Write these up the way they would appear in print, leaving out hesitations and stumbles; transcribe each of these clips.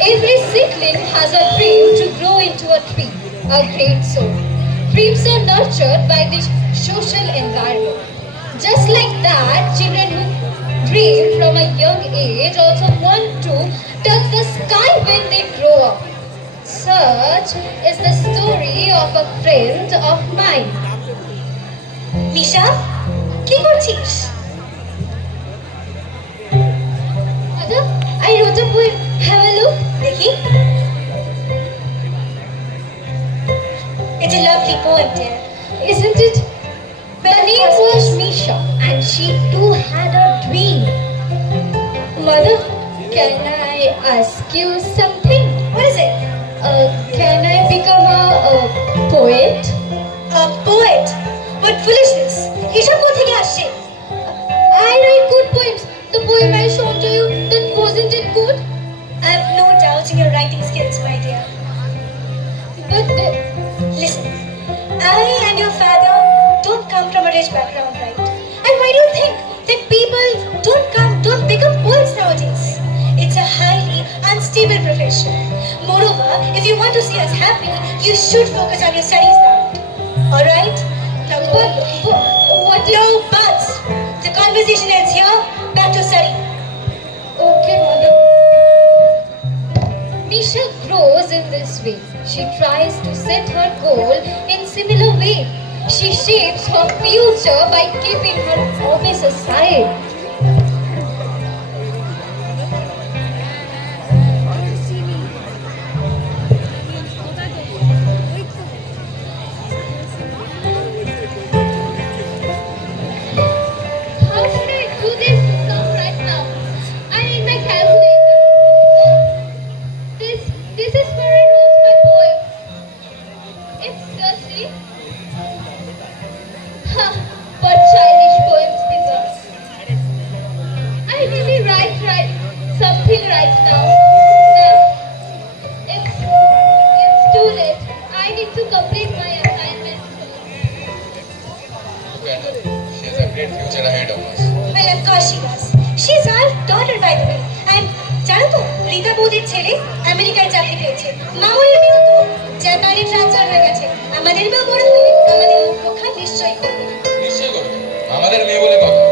Every seedling has a dream to grow into a tree, a great soul. Dreams are nurtured by the social environment. Just like that, children who dream from a young age also want to touch the sky when they grow up. Such is the story of a friend of mine. মিশা, কি করছিস? Mother, I wrote a poem. Have a look. দেখি। It's a lovely poem, dear. Isn't it? The name was Misha, and she too had a dream. Mother, can I ask you something? What is it? Can I become a poet? A poet? What foolishness! এসব কোথা থেকে আসছে? I write good poems. The poem I shown to you, that wasn't it good? I have no doubt in your writing skills, my dear. But Listen, I and your father don't come from a rich background, right? And why do you think that people don't become poets nowadays? It's a highly unstable profession. Moreover, if you want to see us happy, you should focus on your studies now. Alright? Now go. what No buts! The conversation ends here. Back to study. Okay, Mother. Misha grows in this way. She tries to set her goal in similar way. She shapes her future by keeping her hobbies aside. How should I do this sum right now? I need my calculator. This is where I wrote my poem. It's dusty. Huh, but childish poems these are. I really write something right now. It's too late. I need to complete my assignment. She has a great future ahead of us. Well, of course she does. She's our daughter, by the way. And জানো তো রীতা বৌদির ছেলে আমেরিকায় চাকরি পেয়েছে। মামুনের মেয়ে তো জাপানে ট্রান্সফার হয়ে গেছে। আমাদের মেয়ে বড় হলে আমাদের মুখ রক্ষা নিশ্চয়ই করবে। নিশ্চয়ই করবে। আমাদের মেয়ে বলে কথা।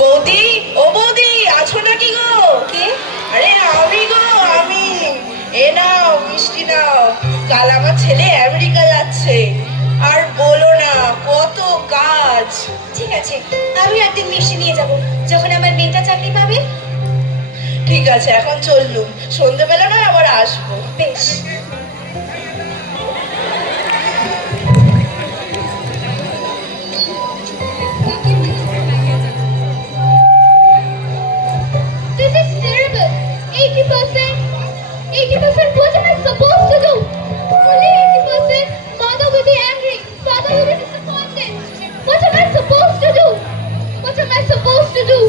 বৌদি, ও বৌদি, আছো নাকি গো? কে? আরে আমি গো, আমি। এ নাও মিষ্টি নাও। কাল আমার ছেলে আমেরিকা যাচ্ছে। আর বলো না, কত কাজ। ঠিক আছে, আমি একদিন মিষ্টি নিয়ে যাব যখন আমার মেয়েটা চাকরি পাবে। ঠিক আছে, এখন চললুম। সন্ধ্যেবেলা নয় আবার আসবো। বেশ। This is terrible. 80%. 80%. What am I supposed to do? Only 80%. Mother will be angry. Father will be disappointed. What am I supposed to do? What am I supposed to do?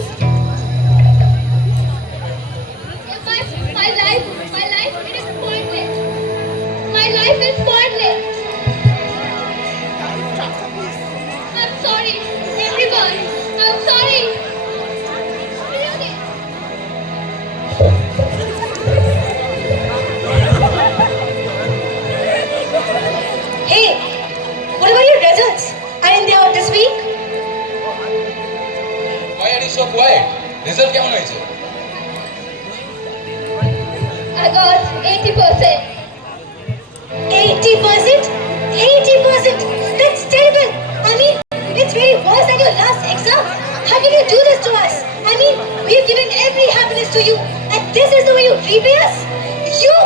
My life it is pointless. My life is pointless. I'm sorry, everyone. I'm sorry. Really. Hey, what about your results? Aren't they out this week? Why are you so quiet? Result কেমন হয়েছে? I got 80%. 80%? 80%? That's terrible. I mean, it's very worse than your last exam. How can you do this to us? I mean, we've given every happiness to you, and this is the way you repay us? You!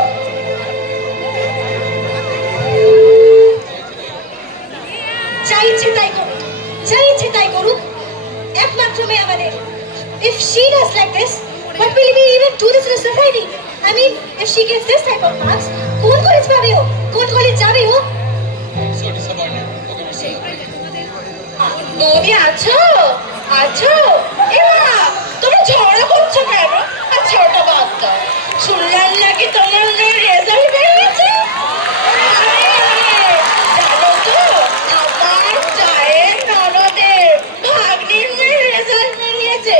যা ইচ্ছে তাই করুক, যা ইচ্ছে তাই করুক, একমাত্র মেয়ে আমাদের। If she does like this, what will we even do this in a society? I mean, if she gets this type of marks, কোন কলেজ পাবে ও? কোন কলেজ যাবে ও? So disappointed. Okay, Mr. বৌদি আছো? আছো? এমা, তোমরা ঝগড়া করছো কেন? আচ্ছা, ওটা বাদ দাও। শুনলাম নাকি তোমার মেয়ের রেজাল্ট বেরিয়েছে? জানো তো, আমার চায়ের ননদের ভাগ্নির মেয়ের রেজাল্ট বেরিয়েছে।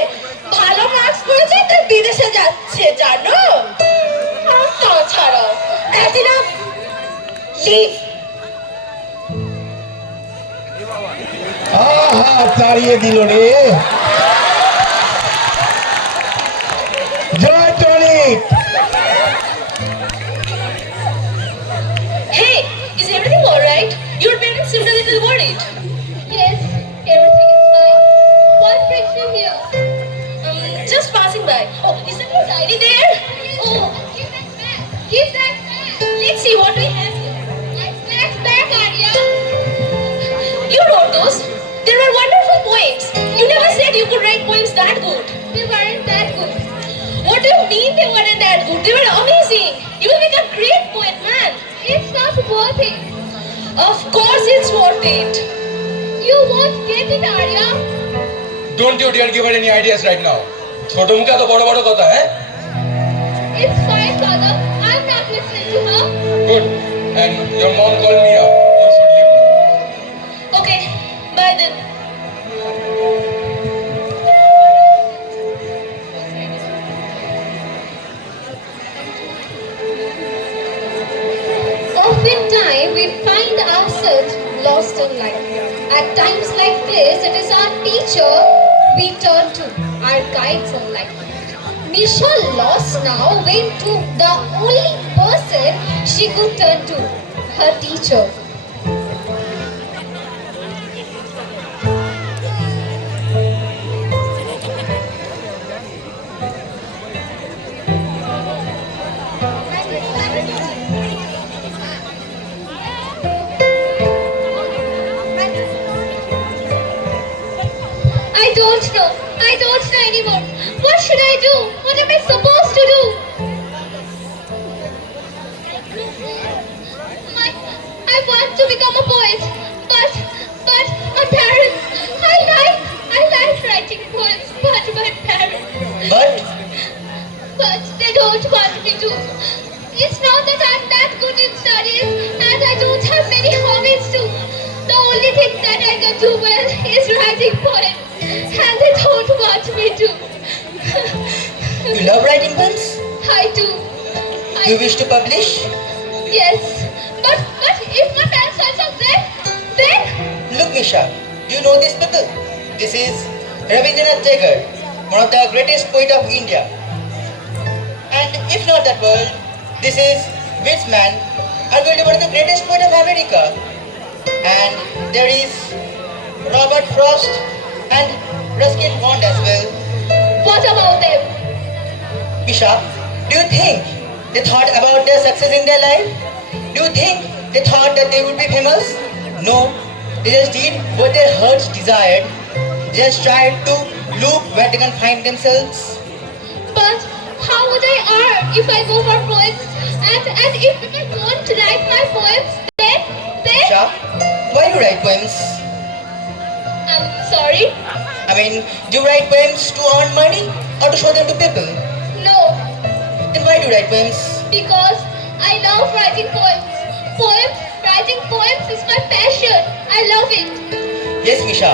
ভালো মার্কস করেছে তাই বিদেশে যাচ্ছে জানো। আর তাছাড়াও এদিনা লিভ। আহা তাড়িয়ে দিল রে জয় tonic Hey, is everything alright? Your parents seemed a little worried. Yes, everything is fine. What brings you here? Just passing by. Oh, isn't your diary there? Oh, Give that back. Give that back. let's see what we have here. My snacks back, Arya. You wrote those. They were wonderful poems. You never said you could write poems that good. They weren't that good. What do you mean they weren't that good? They were amazing. You will make a great poet, man. It's not worth it. Of course it's worth it. You won't get it, Arya. Don't you dare give her any ideas right now. ছোট মুখে এত বড় বড় কথা, হ্যাঁ? It's fine, father. I'm not listening to her. Good. And your mom called me up. You should leave now. Okay, bye then. Oftentimes we find ourselves lost in life. At times like this, it is our teacher we turn to, our guides in life. Nisha lost now went to the only person she could turn to, her teacher. I don't know anymore. What should I do? What am I supposed to do? I want to become a poet, but my parents. I like writing poems, but my parents. But they don't want me to. It's not that I'm that good in studies, and I don't have many hobbies too. The only thing that I can do well is writing poems, and they don't want me to. You love writing poems? I do. You wish to publish? Yes. But if my parents are upset, then Look, Misha, do you know these people? This is Rabindranath Tagore, one of the greatest poet of India. And if not that world, this is Whitman, arguably one of the greatest poet of America. And there is Robert Frost and Ruskin Bond as well. what about them? Misha, do you think they thought about their success in their life? Do you think they thought that they would be famous? No, they just did what their hearts desired. They just tried to look where they can find themselves. But how would I earn if I go for poems? And if I don't write my poems, then Misha, why do you write poems? I'm sorry. I mean, do you write poems to earn money or to show them to people? No, Then why do you write poems? because I love writing poems. Writing poems is my passion. I love it. Yes, Misha,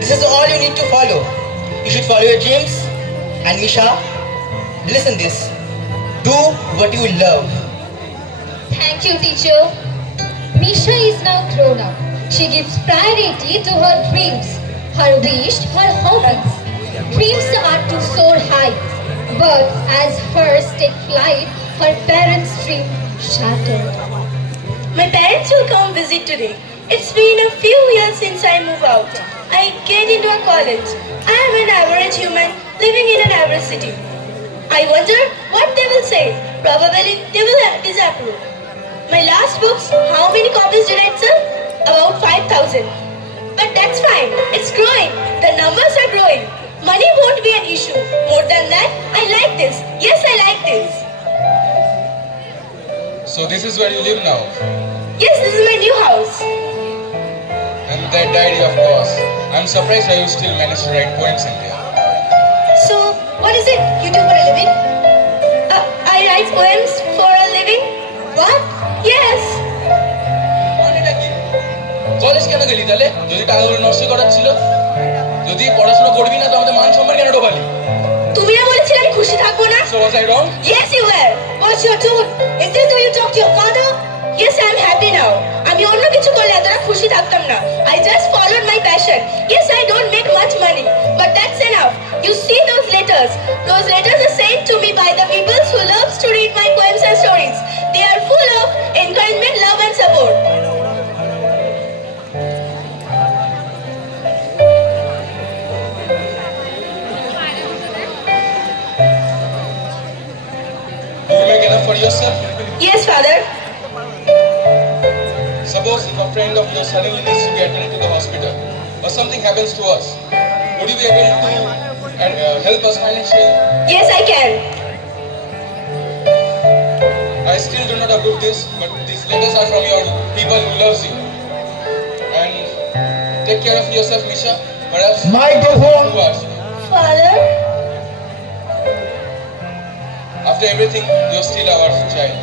this is all you need to follow. You should follow your dreams. And Misha, listen this. Do what you love. Thank you, teacher. Misha is now grown up. She gives priority to her dreams, her wish, her hobbies. Dreams are to soar high, but as hers take flight, her parents' dream shattered. My parents will come visit today. It's been a few years since I moved out. I get into a college. I am an average human living in an average city. I wonder what they will say. Probably they will disapprove. My last books, how many copies did I sell? About 5,000. But that's fine. It's growing. The numbers are growing. Money won't be an issue. More than that, I like this. Yes, I like this. So this is where you live now. Yes, this is my new house. And that diary, of course. I'm surprised how you still manage to write poems in there. So, what is it you do for a living? I write poems for a living? What? Yes. মানেটা কি? College কেন গেলি তাহলে? যদি টাকাগুলো নষ্ট করার ছিল? যদি পড়াশোনা করবি না তো আমাদের মান সম্মান কেন ডোবালি? তুমি So was I wrong? Yes, you were. What's your tune? Is this the way you talk to your father? Yes, I'm happy now. আমি অন্য কিছু করলে এতটা খুশি থাকতাম না। I just followed my passion. Yes, I don't make much money, but that's enough. You see those letters? Those letters are sent to me by the people who loves to read my poems and stories. They are full of encouragement, love and support. Do you make enough for yourself? Yes, father. Suppose if a friend of yours suddenly needs to be admitted to the hospital, or something happens to us, would you be able to help us financially? Yes, I can. I still do not approve this, but these letters are from your people who loves you. And take care of yourself, Misha. Perhaps Microphone. to us. Father? After everything, you're still our child.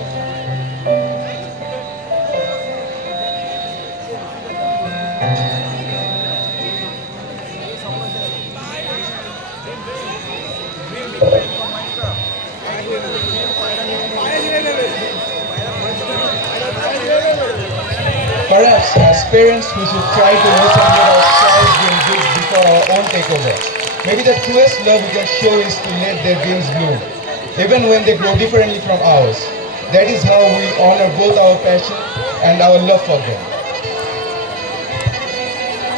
Perhaps as parents we should try to listen to our child's dreams before our own takeover. Maybe the truest love we can show is to let their dreams bloom, even when they grow differently from ours. That is how we honor both our passion and our love for them.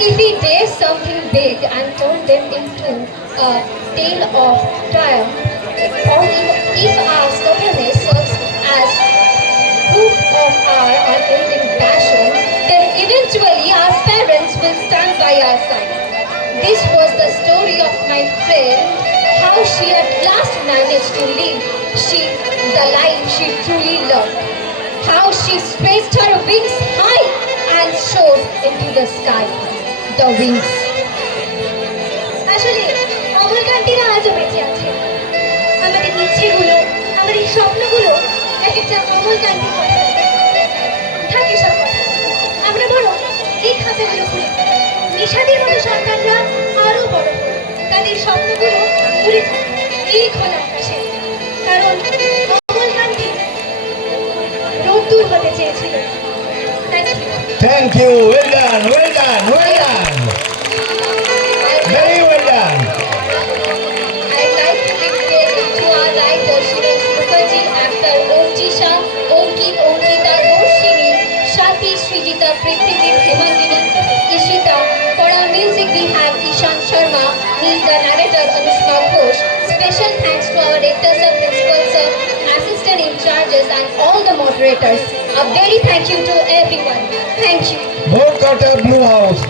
If we dare something big and turn them into a tale of triumph, or if our stubbornness serves as proof of our unending passion, then eventually our parents will stand by our side. This was the story of my friend, how she at last managed to live the life she truly loved. How she stretched her wings high and soared into the sky. The wings. আসলে অমলকান্তিরা আজও বেঁচে আছে। আমাদের ইচ্ছেগুলো, আমাদের স্বপ্নগুলো এক একটা অমলকান্তির কথা থাকে সব কথা। আমরা বরং এই খাঁচাগুলো খুলে নিশাদের মতো সন্তানরা আরো বড় হোক, তাদের স্বপ্নগুলো উড়ে থাকে এই খোলা আকাশে। কারণ অমলকান্তি রোদ্দুর হতে চেয়েছিল। Thank you. Well done. Well done. Well done. Very well done. I'd like to give credit to our writer Shiraz Mukherjee, actor Omjisha, Onkit, Onkita, Roshini, Shati, Srijita, Prithvijit, Hemangini, Ishita. For our music we have Ishan Sharma, me the narrator Anushka Ghosh. Special thanks to our rector sir, principal sir, assistant in charges and all the moderators. A very thank you to everyone. Thank you. Both got a blue house.